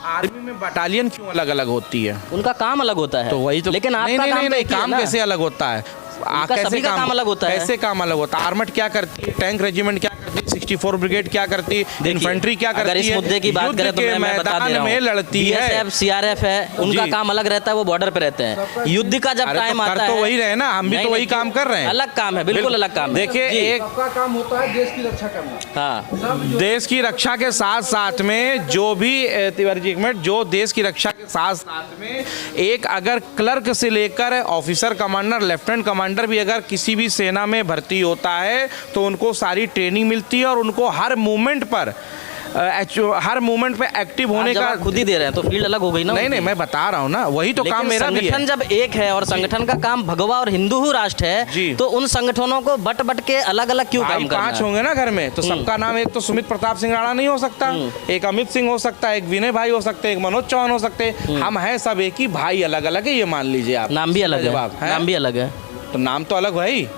आर्मी में बटालियन क्यों अलग अलग होती है? उनका काम अलग होता है। तो वही तो। लेकिन आपका नहीं, काम कैसे अलग होता है? सभी का काम अलग होता है। कैसे काम अलग होता है? आर्मड क्या करती है, टैंक रेजिमेंट क्या करती है, 64 ब्रिगेड क्या करती है, इन्फेंट्री क्या करती है? अगर इस मुद्दे की बात करें तो मैं बता दे रहा हूं, में लड़ती है। BSF, CRF है, उनका काम अलग रहता है, वो बॉर्डर पे रहते हैं। युद्ध का जब टाइम आता है तो वही रहे ना, हम भी तो वही काम कर रहे हैं। अलग काम है, बिल्कुल अलग काम है। देखिए, एक सबका काम होता है देश की रक्षा करना। हाँ, देश की रक्षा के साथ साथ में जो भी तिवारी जी, एक मिनट, जो देश की रक्षा के साथ साथ में एक अगर क्लर्क से लेकर ऑफिसर कमांडर, लेफ्टिनेंट कमांडर भी अगर किसी भी सेना में भर्ती होता है तो उनको सारी ट्रेनिंग मिलती है और उनको हर मूवमेंट पर पे एक्टिव होने का खुद ही दे रहे हैं तो फील्ड अलग हो गई ना। नहीं, मैं बता रहा हूँ ना, वही तो काम मेरा भी है। संगठन जब एक है और संगठन का काम भगवा और हिंदू राष्ट्र है, तो उन संगठनों को बट के अलग अलग क्यों काम करना है? 5 होंगे ना घर में, तो सबका नाम एक तो सुमित प्रताप सिंह राणा नहीं हो सकता, एक अमित सिंह हो सकता है, एक विनय भाई हो सकते हैं, एक मनोज चौहान हो सकते हैं। हम हैं सब एक ही, भाई अलग अलग है, ये मान लीजिए आप। नाम भी अलग है, नाम भी अलग है, तो नाम तो अलग भाई,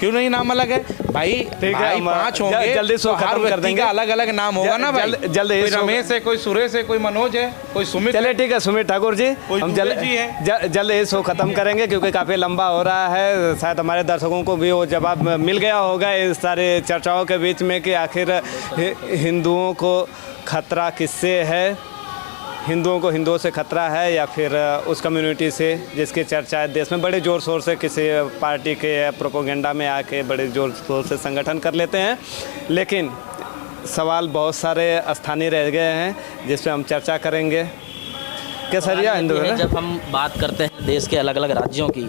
क्यों नहीं नाम अलग है भाई? ठीक है, 5 होंगे, जल्दी तो हर व्यक्ति का अलग अलग नाम होगा ना भाई। जल्दी कोई रमेश है, कोई सुरेश है, कोई मनोज है, कोई सुमित। चलिए ठीक है सुमित ठाकुर जी, हम जल्द इस शो खत्म करेंगे क्योंकि काफ़ी लंबा हो रहा है। शायद हमारे दर्शकों को भी वो जवाब मिल गया होगा इस सारे चर्चाओं के बीच में कि आखिर हिंदुओं को खतरा किससे है, हिंदुओं को हिंदुओं से खतरा है या फिर उस कम्युनिटी से जिसकी चर्चा है देश में बड़े ज़ोर शोर से, किसी पार्टी के प्रोपोगेंडा में आके बड़े ज़ोर शोर से संगठन कर लेते हैं। लेकिन सवाल बहुत सारे स्थानीय रह गए हैं जिस पे हम चर्चा करेंगे। केसरिया हिंदू है। जब हम बात करते हैं देश के अलग अलग राज्यों की,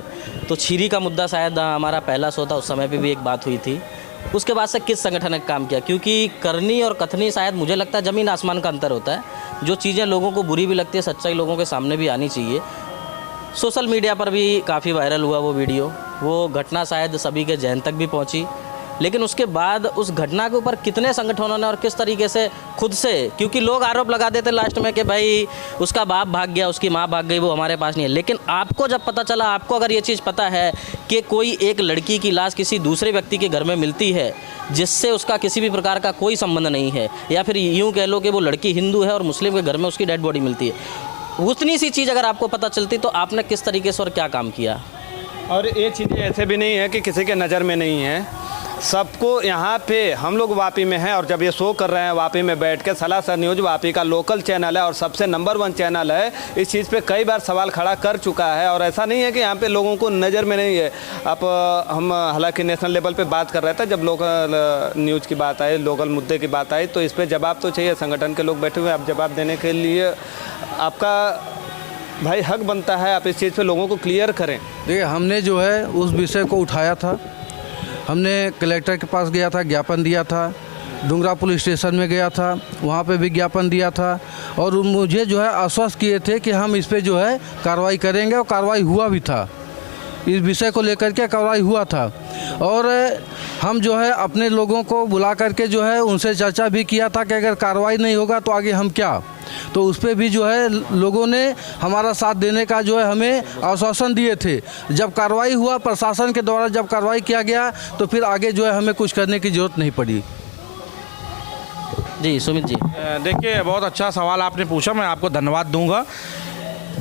तो छीरी का मुद्दा शायद हमारा पहला शो था, उस समय पे भी एक बात हुई थी। उसके बाद से किस संगठन ने काम किया, क्योंकि करनी और कथनी शायद मुझे लगता है ज़मीन आसमान का अंतर होता है। जो चीज़ें लोगों को बुरी भी लगती है, सच्चाई लोगों के सामने भी आनी चाहिए। सोशल मीडिया पर भी काफ़ी वायरल हुआ वो वीडियो, वो घटना शायद सभी के जहन तक भी पहुंची। लेकिन उसके बाद उस घटना के ऊपर कितने संगठनों ने और किस तरीके से खुद से, क्योंकि लोग आरोप लगा देते लास्ट में कि भाई उसका बाप भाग गया, उसकी माँ भाग गई, वो हमारे पास नहीं है। लेकिन आपको जब पता चला, आपको अगर ये चीज़ पता है कि कोई एक लड़की की लाश किसी दूसरे व्यक्ति के घर में मिलती है जिससे उसका किसी भी प्रकार का कोई संबंध नहीं है, या फिर यूँ कह लो कि वो लड़की हिंदू है और मुस्लिम के घर में उसकी डेड बॉडी मिलती है, उतनी सी चीज़ अगर आपको पता चलती तो आपने किस तरीके से और क्या काम किया? और ये चीज़ें ऐसे भी नहीं है कि किसी के नज़र में नहीं है, सबको यहाँ पे हम लोग वापी में हैं और जब ये शो कर रहे हैं वापी में बैठ के, सलासर न्यूज़ वापी का लोकल चैनल है और सबसे नंबर 1 चैनल है, इस चीज़ पे कई बार सवाल खड़ा कर चुका है। और ऐसा नहीं है कि यहाँ पे लोगों को नज़र में नहीं है। अब हम हालांकि नेशनल लेवल पे बात कर रहे थे, जब लोकल न्यूज़ की बात आई, लोकल मुद्दे की बात आई, तो इस पर जवाब तो चाहिए। संगठन के लोग बैठे हुए हैं, आप जवाब देने के लिए आपका भाई हक बनता है, आप इस चीज़ पे लोगों को क्लियर करें। देखिए, हमने जो है उस विषय को उठाया था, हमने कलेक्टर के पास गया था, ज्ञापन दिया था, डुंगरा पुलिस स्टेशन में गया था, वहाँ पे भी ज्ञापन दिया था और मुझे जो है आश्वस्त किए थे कि हम इस पे जो है कार्रवाई करेंगे और कार्रवाई हुआ भी था। इस विषय को लेकर के कार्रवाई हुआ था और हम जो है अपने लोगों को बुला करके जो है उनसे चर्चा भी किया था कि अगर कार्रवाई नहीं होगा तो आगे हम क्या, तो उस पर भी जो है लोगों ने हमारा साथ देने का जो है हमें आश्वासन दिए थे। जब कार्रवाई हुआ, प्रशासन के द्वारा जब कार्रवाई किया गया तो फिर आगे जो है हमें कुछ करने की ज़रूरत नहीं पड़ी। जी सुमित जी। देखिए, बहुत अच्छा सवाल आपने पूछा, मैं आपको धन्यवाद दूंगा।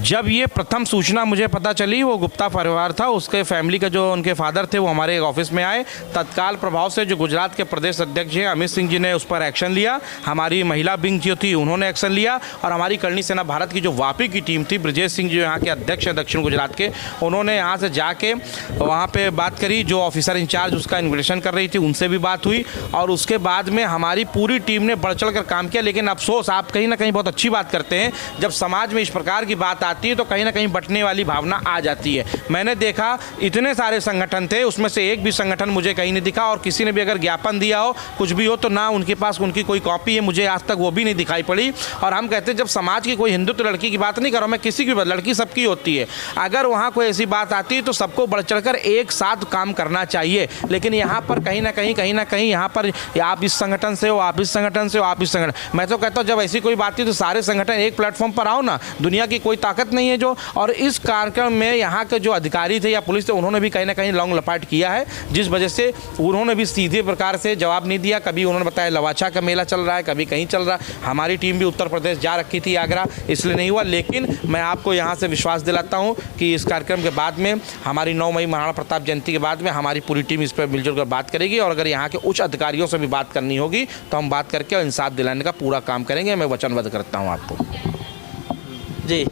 जब ये प्रथम सूचना मुझे पता चली, वो गुप्ता परिवार था, उसके फैमिली का जो उनके फादर थे वो हमारे ऑफिस में आए। तत्काल प्रभाव से जो गुजरात के प्रदेश अध्यक्ष हैं अमित सिंह जी ने उस पर एक्शन लिया, हमारी महिला विंग जो थी उन्होंने एक्शन लिया और हमारी करणी सेना भारत की जो वापी की टीम थी, ब्रजेश सिंह जो यहाँ के अध्यक्ष हैं दक्षिण गुजरात के, उन्होंने यहाँ से जाके वहाँ पर बात करी। जो ऑफिसर इंचार्ज उसका इन्वेस्टिगेशन कर रही थी उनसे भी बात हुई और उसके बाद में हमारी पूरी टीम ने बढ़ चढ़ कर काम किया। लेकिन अफसोस, आप कहीं ना कहीं बहुत अच्छी बात करते हैं, जब समाज में इस प्रकार की बात आती है तो कहीं ना कहीं बंटने वाली भावना आ जाती है। मैंने देखा इतने सारे संगठन थे, उसमें से एक भी संगठन मुझे कहीं नहीं दिखा और किसी ने भी अगर ज्ञापन दिया हो, कुछ भी हो, तो ना उनके पास उनकी कोई कॉपी है, मुझे आज तक वो भी नहीं दिखाई पड़ी। और हम कहते हैं जब समाज की कोई हिंदुत्व लड़की की बात नहीं कर रहा, मैं किसी की लड़की सबकी होती है, अगर वहाँ कोई ऐसी बात आती है तो सबको बढ़ चढ़ कर एक साथ काम करना चाहिए। लेकिन यहाँ पर कहीं ना कहीं यहाँ पर आप इस संगठन से हो, आप इस संगठन से हो, आप इस संगठन, मैं तो कहता हूँ जब ऐसी कोई बात थी तो सारे संगठन एक प्लेटफॉर्म पर आओ ना, दुनिया की कोई ताकत नहीं है जो। और इस कार्यक्रम में यहाँ के जो अधिकारी थे या पुलिस थे उन्होंने भी कहीं ना कहीं लौंग लपाट किया है, जिस वजह से उन्होंने भी सीधे प्रकार से जवाब नहीं दिया। कभी उन्होंने बताया लवाछा का मेला चल रहा है, कभी कहीं चल रहा है। हमारी टीम भी उत्तर प्रदेश जा रखी थी, आगरा, इसलिए नहीं हुआ। लेकिन मैं आपको यहाँ से विश्वास दिलाता हूँ कि इस कार्यक्रम के बाद में हमारी 9 मई महाराणा प्रताप जयंती के बाद में हमारी पूरी टीम इस पर मिलजुल कर बात करेगी और अगर यहाँ के उच्च अधिकारियों से भी बात करनी होगी तो हम बात करके और इंसाफ दिलाने का पूरा काम करेंगे। मैं वचनबद्ध करता हूँ आपको। जी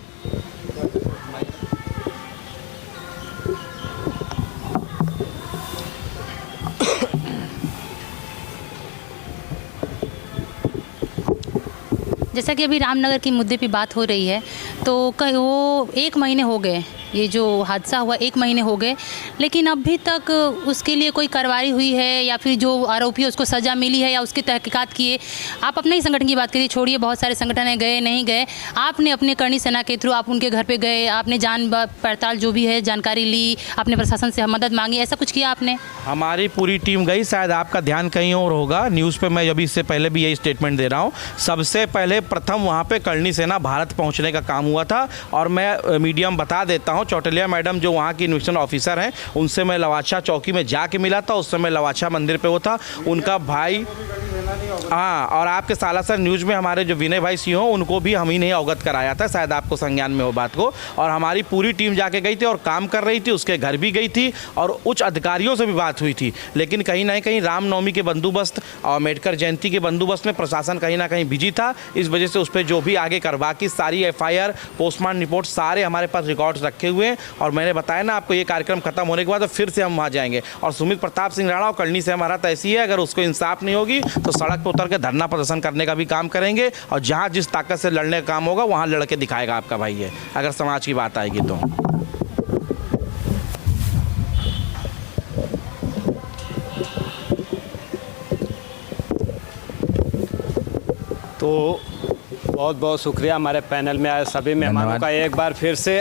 जैसा कि अभी रामनगर की मुद्दे पे बात हो रही है, तो वो 1 महीने हो गए, ये जो हादसा हुआ 1 महीने हो गए, लेकिन अभी तक उसके लिए कोई कार्रवाई हुई है या फिर जो आरोपी है उसको सज़ा मिली है या उसकी तहकीकात किए? आप अपने ही संगठन की बात करिए, छोड़िए बहुत सारे संगठन है, गए नहीं गए, आपने अपने करणी सेना के थ्रू आप उनके घर पे गए, आपने जान पड़ताल जो भी है जानकारी ली, आपने प्रशासन से मदद मांगी, ऐसा कुछ किया आपने? हमारी पूरी टीम गई, शायद आपका ध्यान कहीं और होगा, न्यूज़ पे मैं अभी इससे पहले भी यही स्टेटमेंट दे रहा हूँ। सबसे पहले प्रथम वहाँ पे करणी सेना भारत पहुँचने का काम हुआ था और मैं मीडियम बता देता हूँ, चौटलिया मैडम जो वहाँ की इन्वेस्टिगेशन ऑफिसर हैं उनसे मैं लवाछा चौकी में जाके मिला था, उस समय लवाछा मंदिर पे वो था, उनका भाई, हाँ, और आपके सालासर न्यूज़ में हमारे जो विनय भाई सिंह उनको भी हम ही ने अवगत कराया था, शायद आपको संज्ञान में हो बात को। और हमारी पूरी टीम जाके गई थी और काम कर रही थी, उसके घर भी गई थी और उच्च अधिकारियों से भी बात हुई थी। लेकिन कहीं ना कहीं रामनवमी के बंदोबस्त और अम्बेडकर जयंती के बंदोबस्त में प्रशासन कहीं ना कहीं बिजी था, इस वजह से उस पर जो भी आगे कर बाकी सारी FIR, पोस्टमार्टम रिपोर्ट सारे हमारे पास रिकॉर्ड्स रखे हुए हैं। और मैंने बताया ना आपको, ये कार्यक्रम खत्म होने के बाद तो फिर से हम वहाँ जाएंगे। और सुमित प्रताप सिंह राणा और करणी से हमारा तो ऐसी है, अगर उसको इंसाफ नहीं होगी तो सड़क पर उतर के धरना प्रदर्शन करने का भी काम करेंगे और जहाँ जिस ताकत से लड़ने का काम होगा वहाँ लड़के दिखाएगा आपका भाई है, अगर समाज की बात आएगी तो। तो बहुत बहुत शुक्रिया हमारे पैनल में आए सभी मेहमानों धन्यवाद। का। एक बार फिर से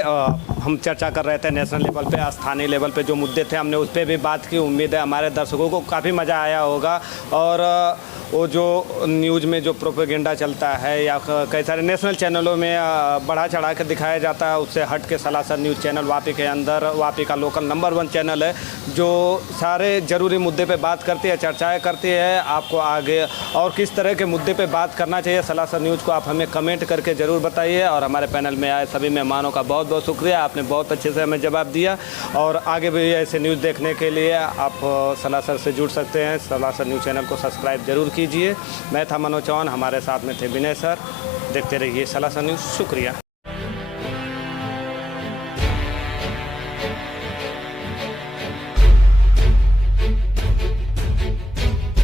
हम चर्चा कर रहे थे नेशनल लेवल पे, स्थानीय लेवल पे जो मुद्दे थे हमने उस पर भी बात की। उम्मीद है हमारे दर्शकों को काफ़ी मज़ा आया होगा। और वो जो न्यूज़ में जो प्रोपेगेंडा चलता है या कई सारे नेशनल चैनलों में बढ़ा चढ़ा के दिखाया जाता है, उससे हट के सलासर न्यूज़ चैनल वापी के अंदर, वापी का लोकल नंबर 1 चैनल है जो सारे ज़रूरी मुद्दे पे बात करती है, चर्चाएं करती है। आपको आगे और किस तरह के मुद्दे पे बात करना चाहिए सलासर न्यूज़ को आप हमें कमेंट करके ज़रूर बताइए। और हमारे पैनल में आए सभी मेहमानों का बहुत बहुत शुक्रिया, आपने बहुत अच्छे से हमें जवाब दिया। और आगे भी ऐसे न्यूज़ देखने के लिए आप सलासर से जुड़ सकते हैं। सलासर न्यूज़ चैनल को सब्सक्राइब जरूर कीजिए। मैं था मनोज चौहान, हमारे साथ में थे विनय सर। देखते रहिए सलासर न्यूज़। शुक्रिया।